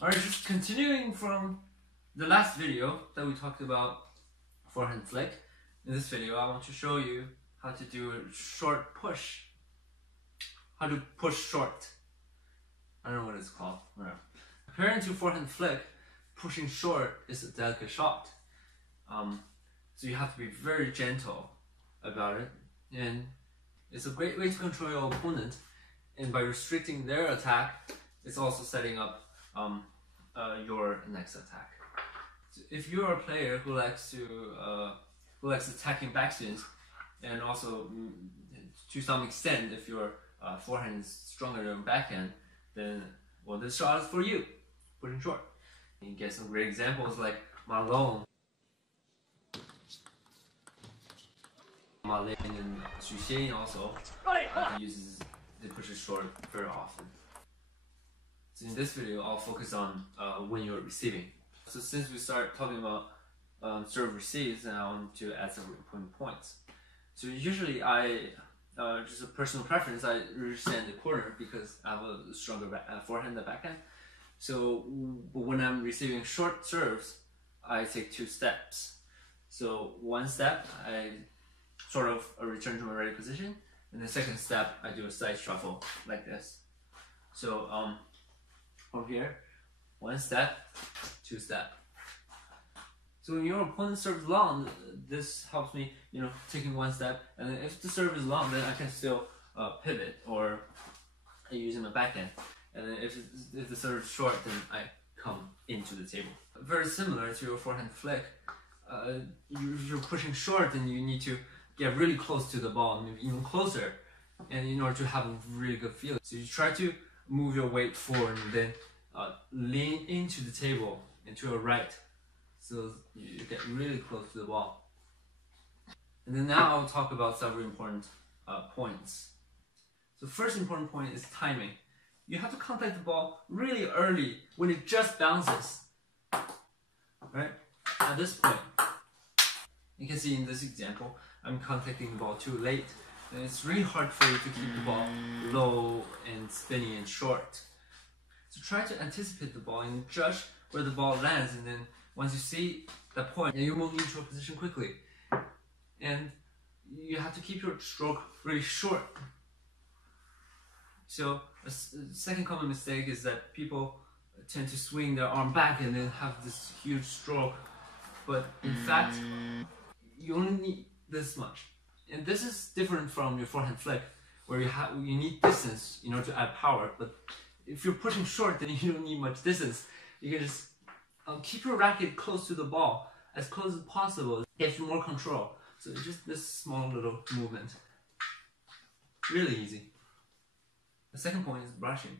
Alright, just continuing from the last video that we talked about forehand flick. In this video, I want to show you how to do a short push. How to push short. I don't know what it's called. Whatever. Comparing to forehand flick, pushing short is a delicate shot. So you have to be very gentle about it, and it's a great way to control your opponent. And by restricting their attack, it's also setting up your next attack. So if you're a player who likes attacking backspins, and also to some extent, if your forehand is stronger than backhand, then well, this shot is for you. Pushing short. You get some great examples like Malone and Xu Xian also they push it short very often. So in this video, I'll focus on when you're receiving. So since we start talking about serve receives, and I want to add some important points. So usually just a personal preference, I stand in the corner because I have a stronger forehand than backhand. So when I'm receiving short serves, I take 2 steps. So one step, I sort of return to my ready position, and the second step, I do a side shuffle like this. So from here, 1 step, 2 step. So when your opponent serves long, this helps me, taking 1 step, and then if the serve is long, then I can still pivot or using my backhand. And then if the serve is short, then I come into the table. Very similar to your forehand flick. If you're pushing short, then you need to get really close to the ball, maybe even closer, and in order to have a really good feeling. So you try to move your weight forward and then lean into the table and to your right, so you get really close to the ball. And then now I'll talk about several important points. So first important point is timing. You have to contact the ball really early when it just bounces, right? At this point, you can see in this example, I'm contacting the ball too late, and it's really hard for you to keep the ball low and spinny and short. So try to anticipate the ball and judge where the ball lands, and then once you see that point, you move into a position quickly. And you have to keep your stroke really short. So a second common mistake is that people tend to swing their arm back and then have this huge stroke. But in fact, you only need this much. And this is different from your forehand flick, where you need distance in order to add power. But if you're pushing short, then you don't need much distance. You can just keep your racket close to the ball, as close as possible. It gives you more control. So it's just this small little movement. Really easy. The second point is brushing.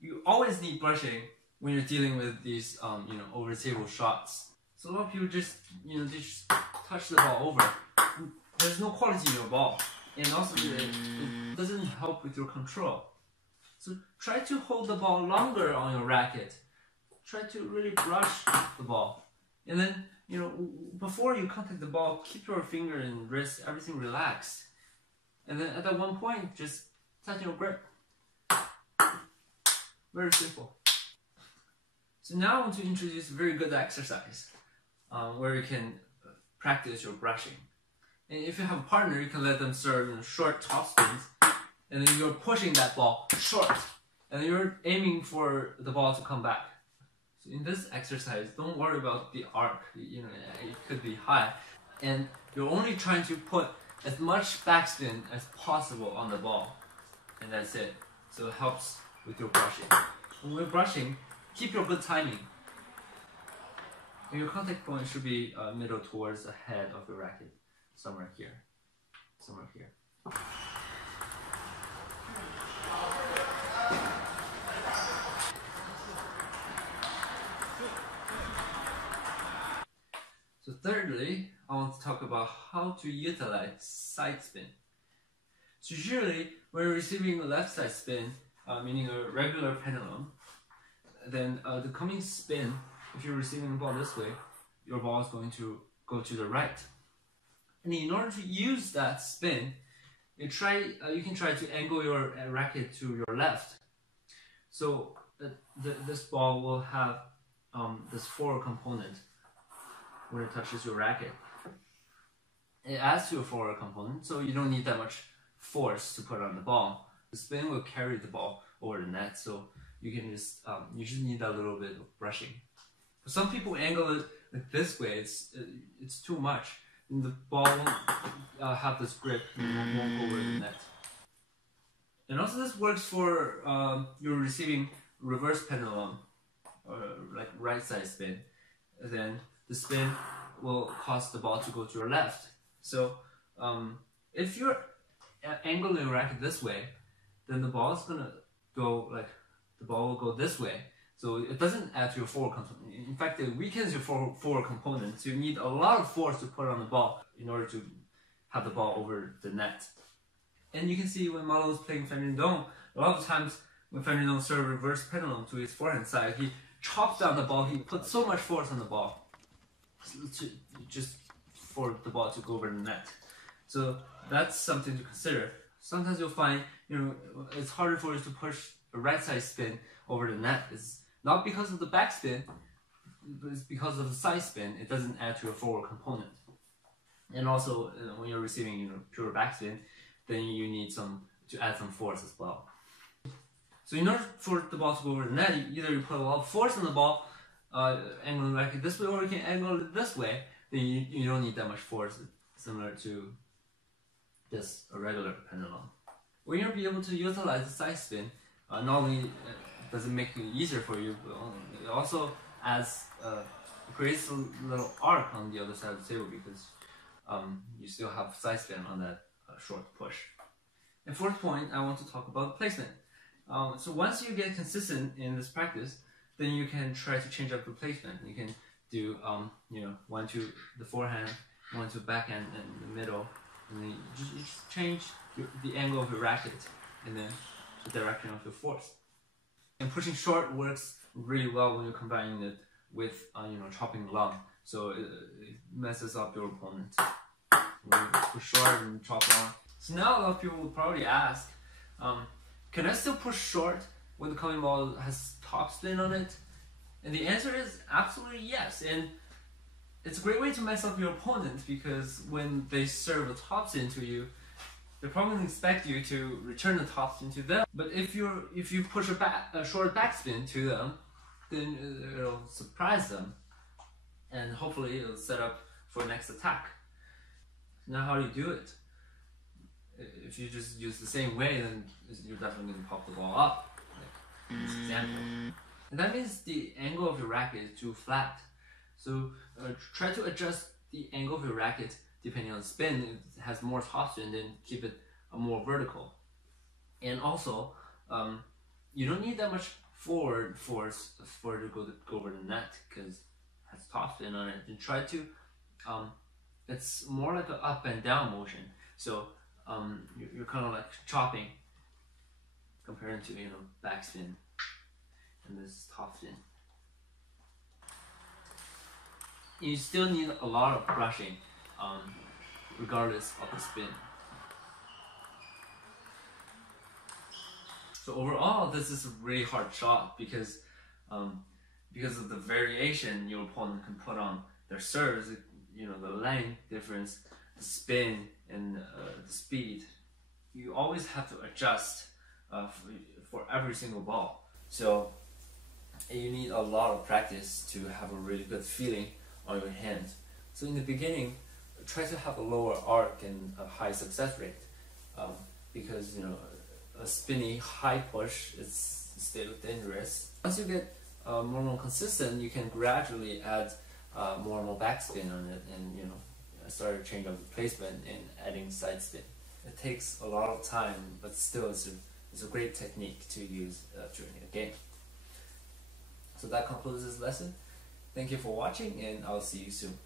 You always need brushing when you're dealing with these over the table shots. So a lot of people just they just touch the ball over. There's no quality in your ball, and also it doesn't help with your control. So try to hold the ball longer on your racket. Try to really brush the ball, and then before you contact the ball, keep your finger and wrist, everything relaxed, and then at that one point, just tighten your grip. Very simple. So now I want to introduce a very good exercise where you can practice your brushing. And if you have a partner, you can let them serve short top spins, and then you're pushing that ball short, and then you're aiming for the ball to come back. So in this exercise, don't worry about the arc. It could be high, and you're only trying to put as much backspin as possible on the ball, and that's it. So it helps with your brushing. When you're brushing, keep your good timing. And your contact point should be middle towards the head of your racket. Somewhere here. Somewhere here. So thirdly, I want to talk about how to utilize side spin. So usually, when you're receiving a left side spin, meaning a regular pendulum, then the coming spin, if you're receiving the ball this way, your ball is going to go to the right. And in order to use that spin, you can try to angle your racket to your left. So this ball will have this forward component when it touches your racket. It adds to your forward component, so you don't need that much force to put on the ball. The spin will carry the ball over the net, so you can just you just need that little bit of brushing. For some people angle it like this way, it's too much, and the ball won't have this grip and won't go over the net. And also this works for you're receiving reverse pendulum or like right side spin. And then the spin will cause the ball to go to your left. So if you're angling your racket this way, then the ball is gonna go like the ball will go this way. So it doesn't add to your forward component. In fact, it weakens your forward component. So you need a lot of force to put on the ball in order to have the ball over the net. And you can see when Malo is playing Dong, a lot of times when Dong serves reverse pendulum to his forehand side, he chops down the ball. He puts so much force on the ball, just for the ball to go over the net. So that's something to consider. Sometimes you'll find, it's harder for you to push a right side spin over the net. It's not because of the backspin, but it's because of the side spin. It doesn't add to your forward component. And also, when you're receiving pure backspin, then you need to add some force as well. So in order for the ball to go over the net, either you put a lot of force on the ball, angling racket this way, or you can angle it this way. Then you don't need that much force, similar to just a regular pendulum. When you'll be able to utilize the side spin, not only does it make it easier for you, but it also creates a little arc on the other side of the table, because you still have side spin on that short push. And fourth point, I want to talk about placement. So once you get consistent in this practice, then you can try to change up the placement. You can do one to the forehand, one to backhand and the middle, and then you just change the angle of your racket and then the direction of your force. And pushing short works really well when you're combining it with chopping long, so it messes up your opponent. When you push short and chop long. So now a lot of people will probably ask, can I still push short when the coming ball has topspin on it? And the answer is absolutely yes. And it's a great way to mess up your opponent, because when they serve a topspin to you, they probably expect you to return the topspin to them. But if you push a short backspin to them, then it'll surprise them, and hopefully it'll set up for next attack. Now, how do you do it? If you just use the same way, then you're definitely going to pop the ball up, like in this example. And that means the angle of your racket is too flat. So try to adjust the angle of your racket depending on the spin. If it has more topspin, then keep it more vertical. And also, you don't need that much forward force for it to go over the net, because it has topspin on it. And try to, it's more like an up and down motion. So you're kind of like chopping compared to backspin, and this is topspin. You still need a lot of brushing, regardless of the spin. So overall, this is a really hard shot, because of the variation your opponent can put on their serves. The length difference, the spin, and the speed. You always have to adjust for every single ball. So you need a lot of practice to have a really good feeling on your hands. So in the beginning, try to have a lower arc and a high success rate, because a spinny high push is still dangerous. Once you get more and more consistent, you can gradually add more and more backspin on it, and start to change up the placement and adding side spin. It takes a lot of time, but still it's a great technique to use during a game. So that concludes this lesson. Thank you for watching, and I'll see you soon.